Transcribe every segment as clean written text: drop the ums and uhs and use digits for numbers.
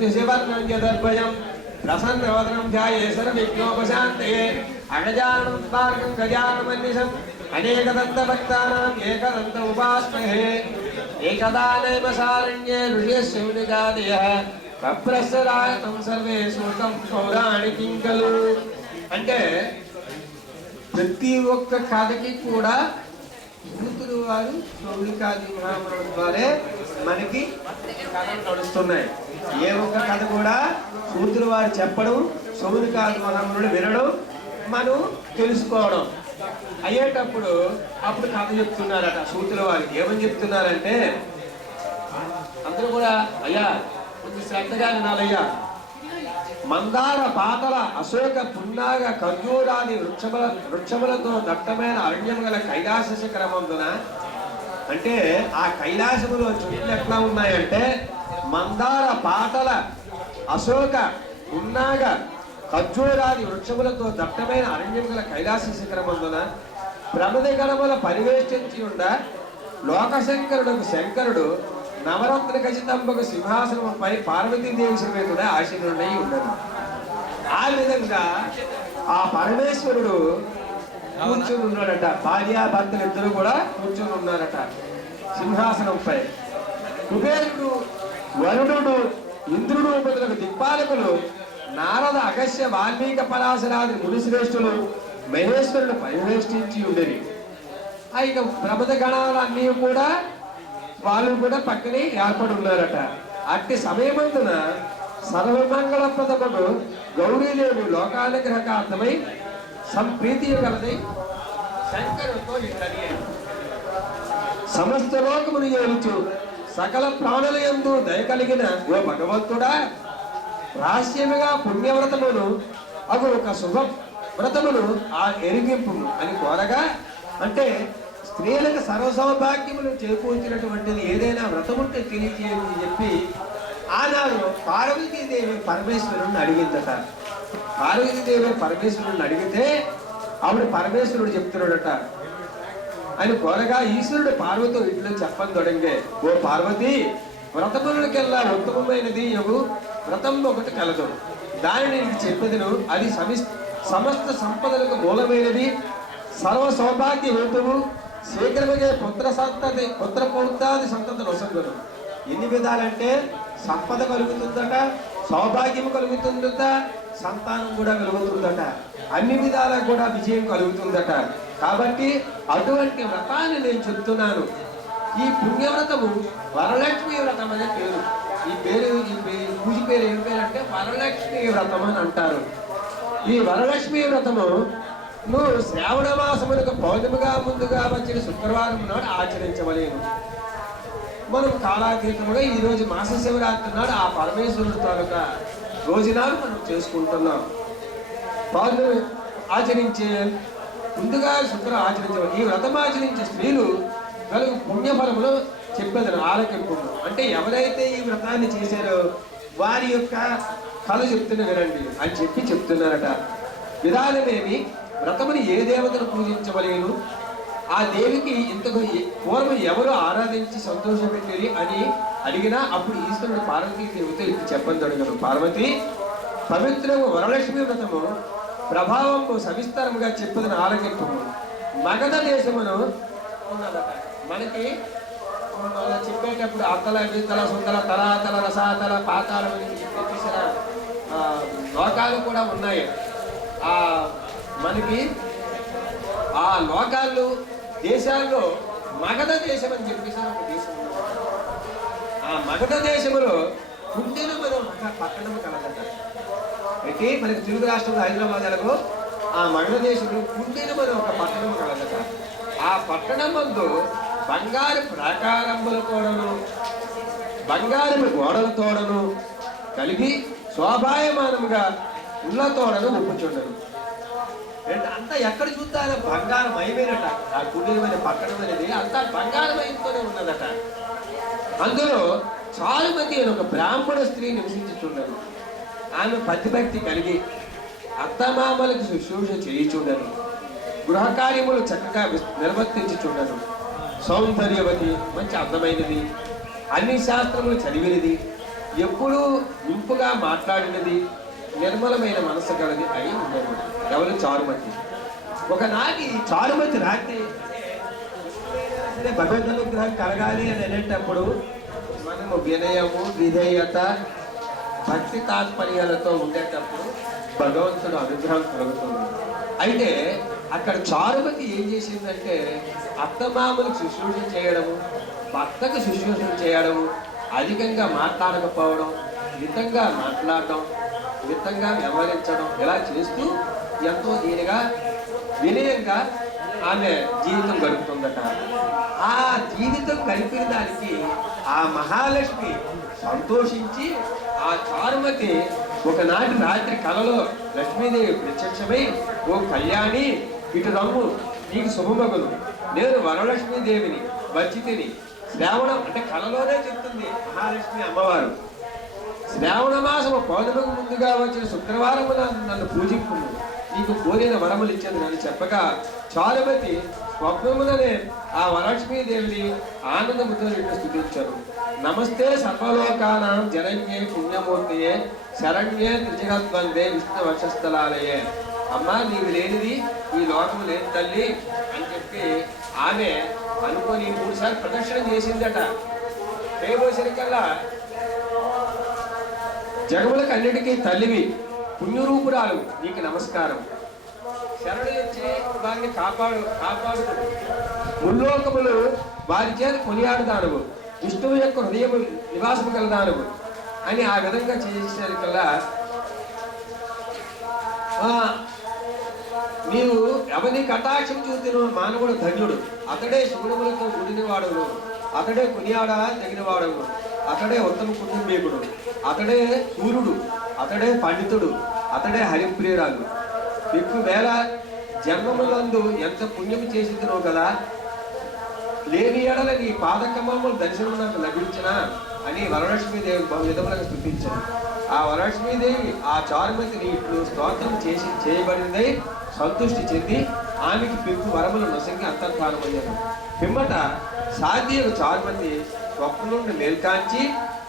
శశివర్ణం యదర్భయం ప్రసన్నవదనం ధ్యాయే సర్వవిఘ్నోపశాంతయే అగజానం భార్గం గజానమన్నిశం అనేకదంతభక్తానాం ఏకదంత ఉపాస్మహే ఏకదా నైమసారణ్యే ఋష్యశౌనికాదయః కప్రస్సరాయతం సర్వే సూతం పౌరాణికం ఖలు. అంటే ప్రతి ఒక్క కథకి కూడా సూతుడు వారు శౌనికాది మహామునుల ద్వారా మనకి కథలు నడుస్తున్నాయి. ఏ ఒక్క కథ కూడా సూతుడు వారు చెప్పడం, శౌనికాది మహామునులు వినడం, మనం తెలుసుకోవడం అయ్యేటప్పుడు అప్పుడు కథ చెప్తున్నారట. సూతుల వారికి ఏమని చెప్తున్నారంటే, అందరూ కూడా అయ్యా కొంచెం శ్రద్ధగా వినాలయ్యా. మందార పాతల అశోక పున్నాగ ఖర్జూరాది వృక్షములతో దట్టమైన అరణ్యం గల కైలాస శిఖరమందున, అంటే ఆ కైలాసములో చెట్లు ఎట్లా ఉన్నాయంటే మందార పాతల అశోక పున్నాగ ఖర్జూరాది వృక్షములతో దట్టమైన అరణ్యం గల కైలాస శిఖరమందున ప్రమద గణముల పరివేష్టించి ఉండ లోకశంకరుడు శంకరుడు నవరత్న ఖచ్చితంబకు సింహాసనంపై పార్వతీదేవి సమేతుడ ఆశీనుడై ఉండదు. ఆ విధంగా ఆ పరమేశ్వరుడు కూర్చొని ఉన్నాడట. భార్యాభర్తలు ఇద్దరు కూడా కూర్చొని ఉన్నారట సింహాసనంపై. కుబేరుడు, వరుణుడు, ఇంద్రుడు మొదలగు దిక్పాలకులు, నారద, అగస్య, వాల్మీక, పరాశరాది మునిశ్రేష్ఠులు మహేశ్వరుడు పరివేష్టించి ఉండేది. ఇక ప్రమద గణాలన్నీ కూడా వాళ్ళు కూడా పక్కనే ఏర్పడి ఉన్నారట. అట్టి సమయమందున సర్వమంగళప్రదముడు గౌరీదేవి లోకానుగ్రహకార్థమై సంప్రీతి కలదై శంకరుడితో ఇట్లని, సమస్త లోకమును ఏలుచు సకల ప్రాణుల యందు దయ కలిగిన ఓ భగవంతుడా, రహస్యముగా పుణ్యవ్రతమును అగు ఒక శుభ వ్రతమును ఆ ఎరిగింపు అని కోరగా, అంటే స్త్రీలకు సర్వసౌభాగ్యములు చేకూర్చినటువంటిది ఏదైనా వ్రతముంటే తెలియచేయని చెప్పి ఆనాడు పార్వతీదేవి పరమేశ్వరుడిని అడిగిందట. పార్వతీదేవి పరమేశ్వరుడిని అడిగితే ఆవిడ పరమేశ్వరుడు చెప్తున్నాడట. అని కోరగా ఈశ్వరుడు పార్వతో ఇట్లు చెప్పని తొడంగే, ఓ పార్వతి, వ్రతములకెల్లా ఉత్తమమైనది యగు వ్రతం ఒకటి కలదు. దానిని నేను చెప్పేదను, అది సమస్త సంపదలకు మూలమైనది, సర్వ సౌభాగ్య హేతువు, శీఘ్రమే పుత్ర పౌత్రాది సంతతి నొసంగను. ఎన్ని విధాలంటే సంపద కలుగుతుందట, సౌభాగ్యం కలుగుతుందట, సంతానం కూడా కలుగుతుందట, అన్ని విధాలకు కూడా విజయం కలుగుతుందట. కాబట్టి అటువంటి వ్రతాన్ని నేను చెప్తున్నాను. ఈ పుణ్యవ్రతము వరలక్ష్మి వ్రతం అనే పేరు. ఈ పూజ పేరు ఏం పేరు అంటే వరలక్ష్మి వ్రతం అని అంటారు. ఈ వరలక్ష్మి వ్రతము నువ్వు శ్రావణ మాసమునకు పౌర్ణమిగా ముందుగా వచ్చిన శుక్రవారం నాడు ఆచరించవలేను. మనం కాలాతీతముగా ఈ రోజు మాస శివరాత్రి నాడు ఆ పరమేశ్వరుడు తాలూకా రోజునాడు మనం చేసుకుంటున్నాం. పౌర్ణమి ఆచరించే ముందుగా శుక్రవారం ఆచరించవాలి. ఈ వ్రతం ఆచరించే స్త్రీలు కలుగు పుణ్యఫలములు చెప్పేది ఆలకింపు. అంటే ఎవరైతే ఈ వ్రతాన్ని చేశారో వారి యొక్క కళ చెప్తున్న వినండి అని చెప్పి చెప్తున్నారట. విధానమేమి, వ్రతముని ఏ దేవతను పూజించవలేను, ఆ దేవికి ఇంతకు పూర్వం ఎవరు ఆరాధించి సంతోషపెట్టేది అని అడిగినా అప్పుడు ఈశ్వరుడు పార్వతీదేవితో ఇది చెప్పని అడిగారు. పార్వతి, పవిత్రము వరలక్ష్మి వ్రతము ప్రభావము సవిస్తరముగా చెప్పదని ఆలకింపు. మగధ దేశమును ఉన్నదట. మనకి చెప్పేటప్పుడు అతల, వితల, సుందర, తలాతల, రసాతల, పాతాల చెప్పేసిన లోకాలు కూడా ఉన్నాయి. మనకి ఆ లోకాలు దేశాల్లో మగధ దేశం అని చెప్పేసి ఒక దేశం ఉంది. ఆ మగధ దేశంలో కుండెను మనం పట్టణం కలదట. అయితే మనకి తెలుగు రాష్ట్రంలో హైదరాబాద్ ఎలాగో ఆ మగధ దేశంలో కుండెను మనం ఒక పట్టణం కలదట. ఆ పట్టణం ముందు బంగారు ప్రాకారంభులతోడను బంగారు గోడలతోడను కలిగి శోభాయమానముగా ఉళ్ళతోడను ఒప్పుచుండను. అంతా ఎక్కడ చూద్దాం బంగారం అయిపోయినట. ఆ కుటీరమైన పట్టణం అనేది అంతా బంగారమయంతోనే ఉన్నదట. అందులో చారుమతి అని ఒక బ్రాహ్మణ స్త్రీ నివసించుచుండను. ఆమె పతిభక్తి కలిగి అత్తమామలకు శుశ్రూష చేయుచుండను. గృహ కార్యములు చక్కగా నిర్వర్తించుచుండను. సౌందర్యవతి, మంచి అందమైనది, అన్ని శాస్త్రములు చదివినది, ఎప్పుడూ ఇంపుగా మాట్లాడినది, నిర్మలమైన మనసు కలది అయి ఉండేది. ఎవరు? చారుమతి. ఒకనాటి చారుమతి రాత్రి భగవద్ అనుగ్రహం కలగాలి అని అనేటప్పుడు మనము వినయము, విధేయత, భక్తి తాత్పర్యాలతో ఉండేటప్పుడు భగవంతుడు అనుగ్రహం కలుగుతుంది. అయితే అక్కడ చారుమతి ఏం చేసిందంటే అత్తమామలకు శుశ్రూష చేయడము, భర్తకు శుశ్రూష చేయడము, అధికంగా మాట్లాడకపోవడం, మితంగా మాట్లాడడం, మితంగా వ్యవహరించడం, ఇలా చేస్తూ ఎంతో దీనిగా వినయంగా ఆమె జీవితం గడుపుతుందట. ఆ జీవితం గడిపిన దానికి ఆ మహాలక్ష్మి సంతోషించి ఆ చారుమతి ఒకనాటి రాత్రి కలలో లక్ష్మీదేవి ప్రత్యక్షమై, ఓ కళ్యాణి, ఇటు రమ్ము, నీకు శుభమగును, నేను వరలక్ష్మీదేవిని వచ్చితిని. శ్రావణం అంటే కలలోనే చెప్తుంది మహాలక్ష్మి అమ్మవారు. శ్రావణ మాసము పౌర్ణమికి ముందుగా వచ్చిన శుక్రవారమున నన్ను పూజింపు, నీకు కోరిన వరములు ఇచ్చేది నన్ను చెప్పగా చారుమతి స్వప్నముననే ఆ వరలక్ష్మీదేవిని ఆనందముతో ఇట్లా స్తుతించారు. నమస్తే సర్వలోకానాం జనన్యే పుణ్యమూర్తియే శరణ్యే త్రిజగద్వందే విష్ణు వక్షస్థలాలయే. అమ్మా, నీవు లేనిది ఈ లోకము లేని తల్లి అని చెప్పి ఆమె అనుకొని 3 సార్లు ప్రదక్షిణ చేసిందట. చేయబోసరికల్లా జగములకు అన్నిటికీ తల్లివి, పుణ్యరూపురాలు, నీకు నమస్కారం. శరణు ఇచ్చి వారిని కాపాడు ముల్లోకములు వారి చేత కొనియాడుదానువు, విష్ణువు యొక్క హృదయము నివాసము కలదానువు అని ఆ విధంగా చేసేసరికల్లా నీవు ఎవరిని కటాక్షం చూసిన మానవుడు ధన్యుడు, అతడే శుభములతో కూడినవాడును, అతడే కొనియాడ తగినవాడును, అతడే ఉత్తమ కుటుంబీకుడు, అతడే సూర్యుడు, అతడే పండితుడు, అతడే హరిప్రియురాలు. ఎక్కువ వేళ జన్మములందు ఎంత పుణ్యము చేసిందో కదా, లేని ఎడల నీ పాదకమములు దర్శనం నాకు లభించినా అని వరలక్ష్మీదేవి బహు విధములుగా స్తుతించారు. ఆ వరలక్ష్మీదేవి ఆ చారుమతిని ఇట్లు స్తోత్రం చేయబడిందై సంతృష్టి చెంది ఆమెకి పిప్పు వరములు నొసంగి అంతర్ధానమయ్యారు. పిమ్మట సాధ్యకు చారుమతి స్వప్నం నుండి మేల్కాంచి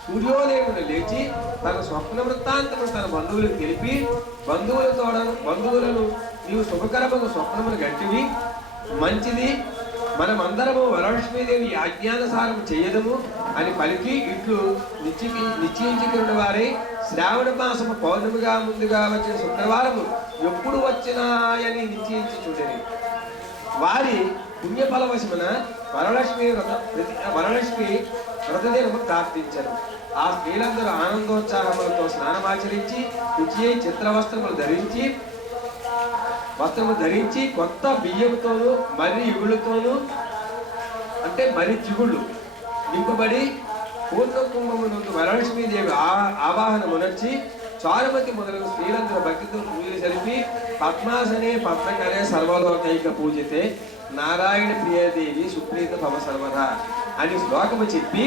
సూర్యోదయమును లేచి తన స్వప్న వృత్తాంతము తన బంధువులకు తెలిపి, బంధువులను నీవు శుభకరముకు స్వప్నమును గంటివి, మంచిది, మనమందరము వరలక్ష్మీదేవి ఆజ్ఞానుసారము చేయదము అని పలికి ఇట్లు నిశ్చయించుకున్న వారే శ్రావణ మాసము పౌర్ణమిగా ముందుగా వచ్చిన శుక్రవారము ఎప్పుడు వచ్చినాయని నిశ్చయించి చూడని వారి పుణ్యఫలవశమున వరలక్ష్మి వ్రతదినము ప్రార్థించరు. ఆ స్త్రీలందరూ ఆనందోత్సాహములతో స్నానమాచరించి రుచి చిత్రవస్త్రములు ధరించి కొత్త బియ్యంతోనూ మర్రి ఇగుళ్ళతోనూ అంటే మర్రి చిగుళ్ళు నింపబడి పూర్ణ కుంభమునందు వరలక్ష్మీదేవి ఆవాహనమునర్చి చారుమతి మొదలగు స్త్రీలందరూ భక్తితో పూజలు జరిపి పద్మాసనే పద్మకరే సర్వలోకైక పూజితే నారాయణ ప్రియదేవి సుప్రీత భవ సర్వదా అని శ్లోకము చెప్పి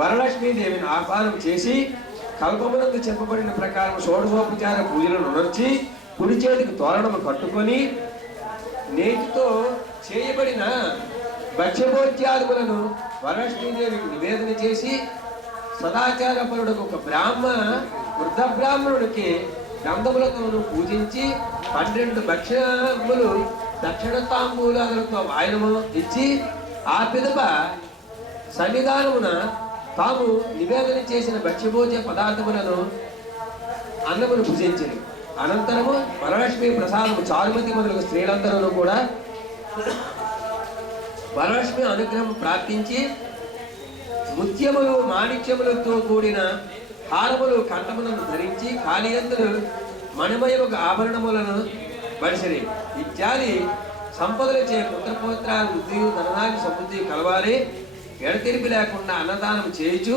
వరలక్ష్మీదేవిని ఆహ్వానం చేసి కల్పమునందు చెప్పబడిన ప్రకారం షోడశోపచార పూజలను నొనర్చి కుడి చేతికి తోరణము కట్టుకొని నేతితో చేయబడిన భక్ష్యభోజ్యాదులను వరలక్ష్మీదేవికి నివేదన చేసి సదాచారపరుడు ఒక వృద్ధ బ్రాహ్మణుడికి గంధములతోనూ పూజించి 12 భక్ష్యములు దక్షిణ తాంబూలాలతో వాయనము ఇచ్చి ఆ పిదప సన్నిధానమున తాము నివేదన చేసిన భక్ష్యభోజ్య పదార్థములను అన్నమును భుజించింది. అనంతరము వరలక్ష్మి ప్రసాదము చారుమతి మొదలగు స్త్రీలందరూ కూడా వరలక్ష్మి అనుగ్రహం ప్రార్థించి ముత్యములు మాణిక్యములతో కూడిన హారములు కంఠములను ధరించి కాళీయంతులు మణిమయముకు ఆభరణములను వడిసిరి ఇత్యాది సంపదలచే పుత్రపోత్రాలు వృద్ధియు ధనానికి సమృద్ధి కలవాలి. ఎడతెరిపి లేకుండా అన్నదానం చేయుచు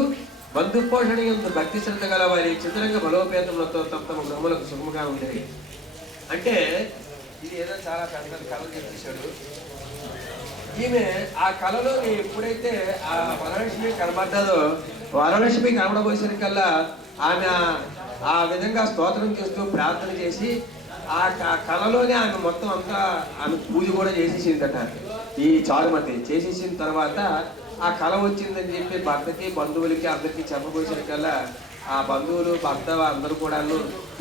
బంధుపోషణ యందు భక్తి శ్రద్ధ గల వారి చిత్రంగా బలోపేతములతో తమ గృహములకు సుఖముగా ఉండేది. అంటే ఇది ఏదో చాలా పెద్ద కళ చెప్పేశాడు. ఈమె ఆ కళలో ఎప్పుడైతే ఆ వరలక్ష్మి కనబడ్డదో వరలక్ష్మి కనబడబోసరికల్లా ఆమె ఆ విధంగా స్తోత్రం చేస్తూ ప్రార్థన చేసి ఆ కళలోనే ఆమె మొత్తం అంతా ఆమె పూజ కూడా చేసేసిందట. ఈ చారుమతి చేసేసిన తర్వాత ఆ కళ వచ్చిందని చెప్పి భర్తకి బంధువులకి అందరికీ చెప్పబోయేసరికల్లా ఆ బంధువులు భర్త అందరూ కూడాను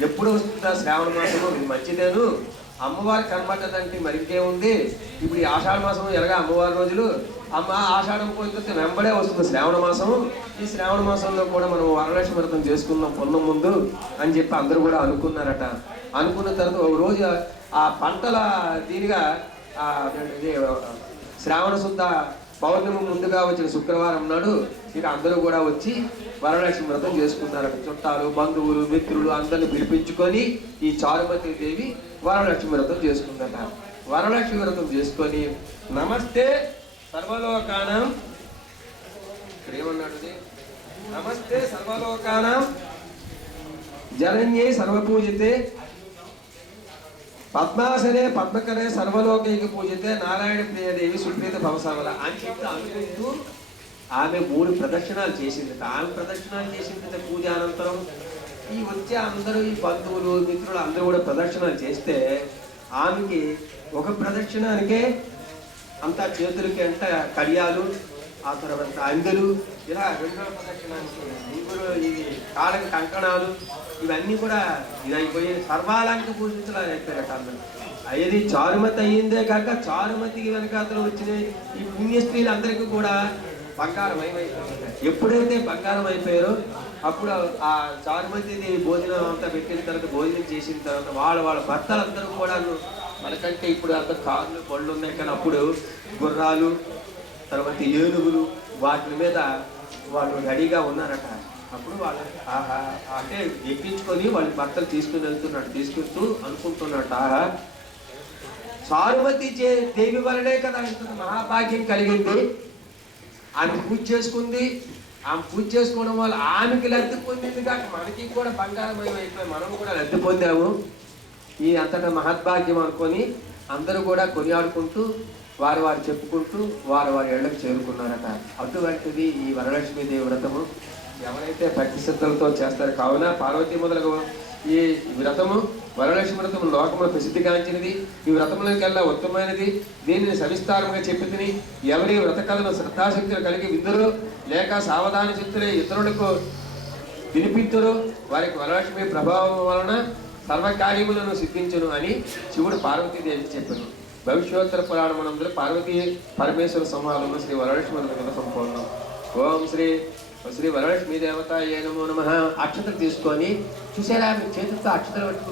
ఎప్పుడు వస్తుందా శ్రావణ మాసము ఇది మంచిదేను, అమ్మవారి కనబడ్డదంటే మరి ఇంకేముంది, ఇప్పుడు ఈ ఆషాఢ మాసం ఎలాగా అమ్మవారి రోజులు, అమ్మ ఆషాఢం పోతే వెంబడే వస్తుంది శ్రావణ మాసము, ఈ శ్రావణ మాసంలో కూడా మనం వరలక్ష్మి వ్రతం చేసుకుందాం పొన్నం ముందు అని చెప్పి అందరూ కూడా అనుకున్నారట. అనుకున్న తర్వాత ఒక రోజు ఆ పంటల దీనిగా శ్రావణ శుద్ధ పౌర్ణమి ముందుగా వచ్చిన శుక్రవారం నాడు ఇక అందరూ కూడా వచ్చి వరలక్ష్మి వ్రతం చేసుకున్నారట. చుట్టాలు బంధువులు మిత్రులు అందరిని పిలిపించుకొని ఈ చారుమతి దేవి వరలక్ష్మి వ్రతం చేసుకుందట. వరలక్ష్మి వ్రతం చేసుకొని నమస్తే సర్వలోకానం, ఇక్కడ ఏమన్నాడు, నమస్తే సర్వలోకానం జనన్యే సర్వపూజితే పద్మాసనే పద్మకరే సర్వలోకైకి పూజితే నారాయణ ప్రియదేవి సుప్రీత భవసవల అని చెప్పి అనుకుంటూ ఆమె 3 ప్రదక్షిణాలు చేసింది. ఆమె ప్రదక్షిణాలు చేసింది పూజ అనంతరం ఈ వచ్చే అందరూ ఈ బంధువులు మిత్రులు అందరూ కూడా ప్రదక్షిణాలు చేస్తే ఆమెకి ఒక ప్రదక్షిణానికే అంతా చేతులకి అంట కడియాలు, ఆ తర్వాత అందెలు, ఇలా 2వ ప్రదక్షిణానికి ముగ్గురు ఇవి కాళ్ళకి కంకణాలు ఇవన్నీ కూడా ఇదైపోయి సర్వాలంక పూజించలా అయిపోయారట అందరూ. అయ్యేది చారుమతి అయ్యిందే కాక చారుమతికి వెనకాతలు వచ్చిన ఈ పుణ్యస్త్రీలు అందరికీ కూడా బంగారం అయిపోయింది. ఎప్పుడైతే బంగారం అయిపోయారో అప్పుడు ఆ చారుమతిని భోజనం అంతా పెట్టిన తర్వాత భోజనం చేసిన తర్వాత వాళ్ళ భర్తలందరూ కూడా మనకంటే ఇప్పుడు అంత కార్లు బళ్ళు ఉన్నాయి కానీ అప్పుడు గుర్రాలు తర్వాత ఏనుగులు వాటి మీద వాళ్ళు రెడీగా ఉన్నారట. అప్పుడు వాళ్ళు అంటే ఎక్కించుకొని వాళ్ళ భర్తలు తీసుకుంటూ అనుకుంటున్నట్టు ఆహా చారుమతి దేవి వలనే కదా మహాభాగ్యం కలిగింది, ఆమె పూజ చేసుకుంది, ఆమె పూజ చేసుకోవడం వల్ల ఆమెకి లబ్ధి పొందింది కాక మనకి కూడా బంగారమయం అయిపోయి మనం కూడా లబ్ధి పొందాము, ఈ అంతటా మహద్భాగ్యం అనుకొని అందరూ కూడా కొనియాడుకుంటూ వారు చెప్పుకుంటూ వారి ఇళ్లకు చేరుకున్నారట. అటువంటిది ఈ వరలక్ష్మీదేవి వ్రతము. ఎవరైతే భక్తి శ్రద్ధలతో చేస్తారు కావున పార్వతీ మొదలగు ఈ వ్రతము వరలక్ష్మి వ్రతము లోకములో ప్రసిద్ధిగాంచినది. ఈ వ్రతములకెల్లా ఉత్తమమైనది. దీనిని సవిస్తారంగా చెప్పి ఎవరి వ్రత కథను శ్రద్ధాశక్తులు కలిగి విందురు లేక సావధాన చిత్తులే ఇతరులకు వినిపించరు వారికి వరలక్ష్మి ప్రభావం వలన సర్వకార్యములను సిద్ధించును అని శివుడు పార్వతీదేవికి చెప్పాను. భవిష్యోత్తర పురాణమునందు పార్వతీ పరమేశ్వర సంహారంలో శ్రీ వరలక్ష్మి వ్రత సంపూర్ణం. ఓం శ్రీ వరలక్ష్మీ దేవత ఏ నమో నమః. అక్షతలు తీసుకొని చూసారా చేతులతో అక్షతలు పట్టుకు